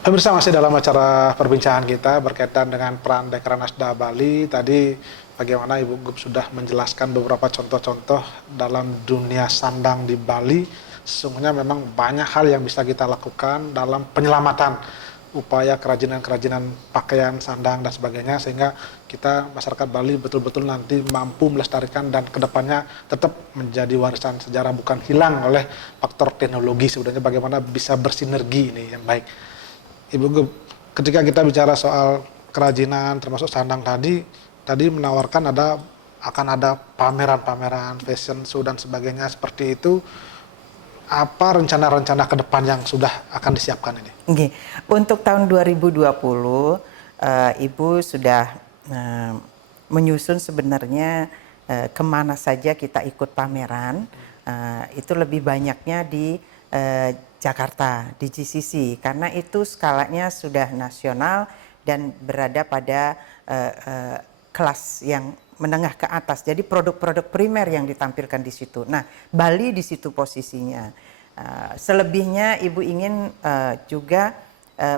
Pemirsa, masih dalam acara perbincangan kita berkaitan dengan peran Dekranasda Bali. Tadi bagaimana Ibu Gup sudah menjelaskan beberapa contoh-contoh dalam dunia sandang di Bali. Sesungguhnya memang banyak hal yang bisa kita lakukan dalam penyelamatan upaya kerajinan-kerajinan pakaian, sandang, dan sebagainya, sehingga kita masyarakat Bali betul-betul nanti mampu melestarikan dan kedepannya tetap menjadi warisan sejarah, bukan hilang oleh faktor teknologi. Sebenarnya bagaimana bisa bersinergi ini yang baik. Ibu Gub, ketika kita bicara soal kerajinan termasuk sandang tadi menawarkan akan ada pameran-pameran fashion show dan sebagainya seperti itu. Apa rencana-rencana ke depan yang sudah akan disiapkan ini? Oke. Untuk tahun 2020, Ibu sudah menyusun sebenarnya kemana saja kita ikut pameran. Itu lebih banyaknya di Jakarta, di GCC, karena itu skalanya sudah nasional dan berada pada kelas yang menengah ke atas. Jadi produk-produk primer yang ditampilkan di situ. Nah, Bali di situ posisinya. Selebihnya Ibu ingin juga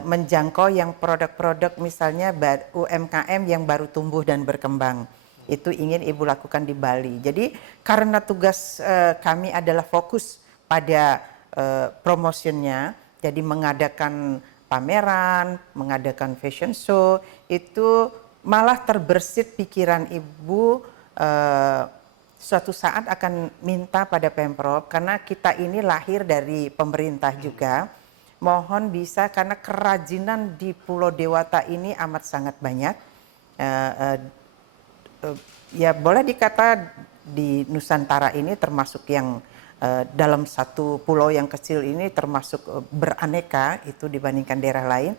menjangkau yang produk-produk misalnya UMKM yang baru tumbuh dan berkembang. Itu ingin Ibu lakukan di Bali. Jadi karena tugas kami adalah fokus pada promotionnya, jadi mengadakan pameran, mengadakan fashion show, itu malah terbersit pikiran Ibu suatu saat akan minta pada Pemprov, karena kita ini lahir dari pemerintah juga, mohon bisa, karena kerajinan di Pulau Dewata ini amat sangat banyak. Ya boleh dikata di Nusantara ini termasuk yang dalam satu pulau yang kecil ini termasuk beraneka itu dibandingkan daerah lain,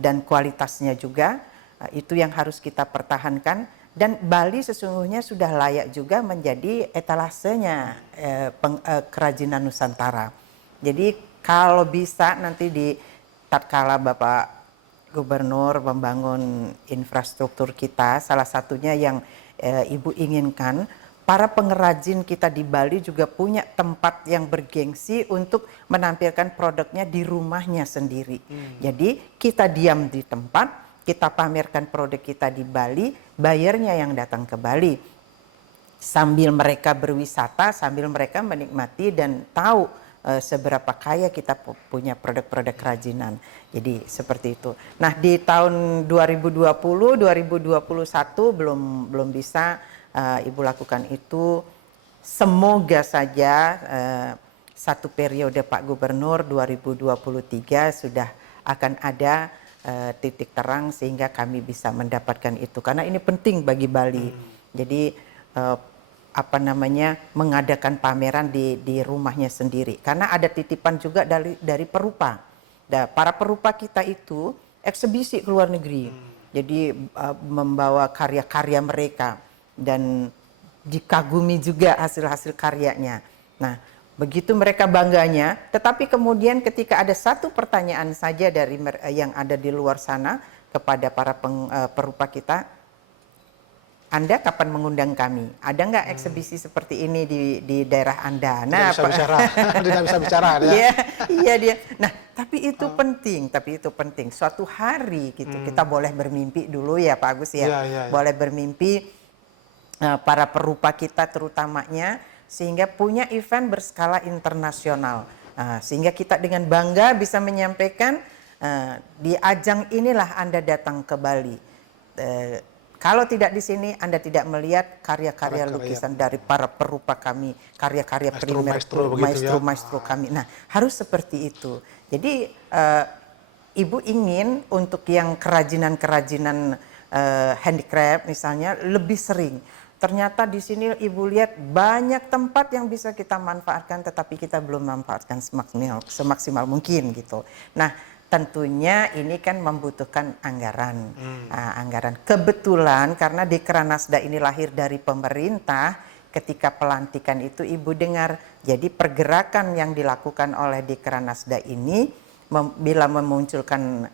dan kualitasnya juga itu yang harus kita pertahankan. Dan Bali sesungguhnya sudah layak juga menjadi etalasenya kerajinan Nusantara. Jadi kalau bisa nanti di tatkala Bapak Gubernur membangun infrastruktur kita, salah satunya yang Ibu inginkan, para pengrajin kita di Bali juga punya tempat yang bergengsi untuk menampilkan produknya di rumahnya sendiri. Jadi kita diam di tempat, kita pamerkan produk kita di Bali, bayarnya yang datang ke Bali. Sambil mereka berwisata, sambil mereka menikmati dan tahu seberapa kaya kita punya produk-produk kerajinan. Jadi seperti itu. Nah, di tahun 2020, 2021 belum bisa Ibu lakukan itu. Semoga saja satu periode Pak Gubernur 2023 sudah akan ada titik terang sehingga kami bisa mendapatkan itu, karena ini penting bagi Bali. Jadi mengadakan pameran di rumahnya sendiri, karena ada titipan juga dari perupa. Para perupa kita itu eksebisi ke luar negeri, jadi membawa karya-karya mereka dan dikagumi juga hasil-hasil karyanya. Nah, begitu mereka bangganya, tetapi kemudian ketika ada satu pertanyaan saja dari yang ada di luar sana kepada para perupa kita, Anda kapan mengundang kami? Ada nggak eksebisi seperti ini di daerah Anda? Nah, tidak bisa bicara, tidak bisa bicara. Iya, iya dia. Nah, tapi itu penting. Suatu hari gitu, kita boleh bermimpi dulu ya Pak Agus ya. Boleh bermimpi para perupa kita terutamanya, sehingga punya event berskala internasional, sehingga kita dengan bangga bisa menyampaikan di ajang inilah Anda datang ke Bali. Kalau tidak di sini Anda tidak melihat karya-karya lukisan dari para perupa kami, karya-karya primer maestro kami. Nah, harus seperti itu. Jadi Ibu ingin untuk yang kerajinan-kerajinan handicraft misalnya lebih sering. Ternyata di sini Ibu lihat banyak tempat yang bisa kita manfaatkan, tetapi kita belum manfaatkan semaksimal mungkin gitu. Nah, tentunya ini kan membutuhkan anggaran. Anggaran. Kebetulan karena Dekranasda ini lahir dari pemerintah, ketika pelantikan itu Ibu dengar. Jadi pergerakan yang dilakukan oleh Dekranasda ini bila memunculkan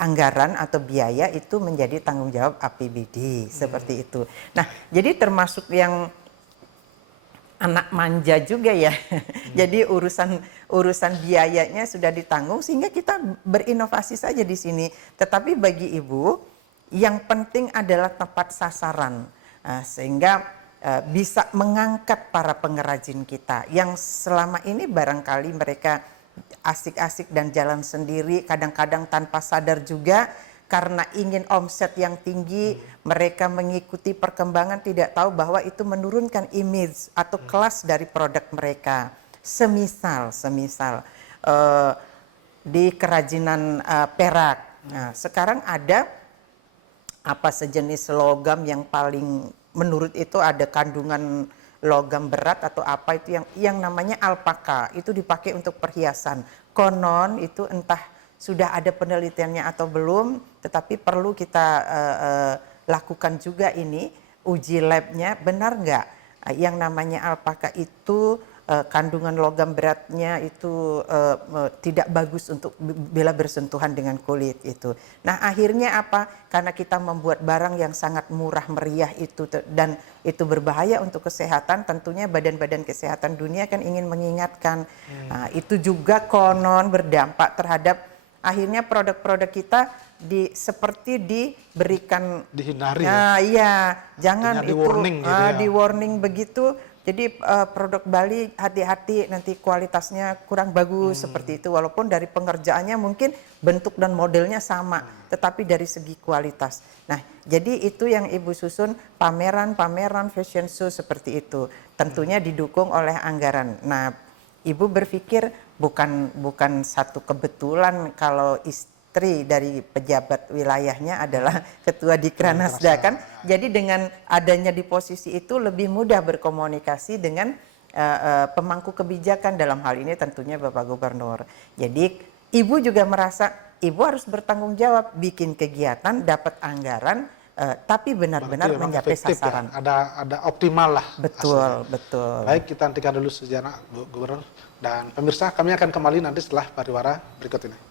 anggaran atau biaya itu menjadi tanggung jawab APBD seperti itu. Nah, jadi termasuk yang anak manja juga ya. Jadi urusan biayanya sudah ditanggung sehingga kita berinovasi saja di sini. Tetapi bagi Ibu yang penting adalah tepat sasaran. Sehingga bisa mengangkat para pengrajin kita yang selama ini barangkali mereka asik-asik dan jalan sendiri, kadang-kadang tanpa sadar juga karena ingin omset yang tinggi, mereka mengikuti perkembangan tidak tahu bahwa itu menurunkan image atau kelas dari produk mereka. Semisal di kerajinan perak. Nah, sekarang ada apa sejenis logam yang paling menurut itu ada kandungan logam berat atau apa itu yang namanya alpaka, itu dipakai untuk perhiasan. Konon itu entah sudah ada penelitiannya atau belum, tetapi perlu kita lakukan juga ini uji labnya, benar nggak yang namanya alpaka itu kandungan logam beratnya itu tidak bagus untuk bila bersentuhan dengan kulit itu. Nah akhirnya apa? Karena kita membuat barang yang sangat murah meriah itu dan itu berbahaya untuk kesehatan, tentunya badan-badan kesehatan dunia kan ingin mengingatkan. Nah, itu juga konon berdampak terhadap akhirnya produk-produk kita seperti diberikan dihindari ya. Iya, jangan di itu warning gitu ya. di warning begitu. Jadi produk Bali hati-hati nanti kualitasnya kurang bagus seperti itu, walaupun dari pengerjaannya mungkin bentuk dan modelnya sama, tetapi dari segi kualitas. Nah, jadi itu yang Ibu susun pameran-pameran fashion show seperti itu. Tentunya didukung oleh anggaran. Nah, Ibu berpikir bukan satu kebetulan kalau istri dari pejabat wilayahnya adalah ketua Dikranasda kan. Jadi dengan adanya di posisi itu lebih mudah berkomunikasi dengan pemangku kebijakan, dalam hal ini tentunya Bapak Gubernur. Jadi Ibu juga merasa Ibu harus bertanggung jawab bikin kegiatan, dapat anggaran, tapi benar-benar mencapai sasaran. Ya, ada optimal lah. Betul, hasilnya. betul. Baik, kita hentikan dulu sejenak, Bu Gubernur. Dan pemirsa, kami akan kembali nanti setelah pariwara berikut ini.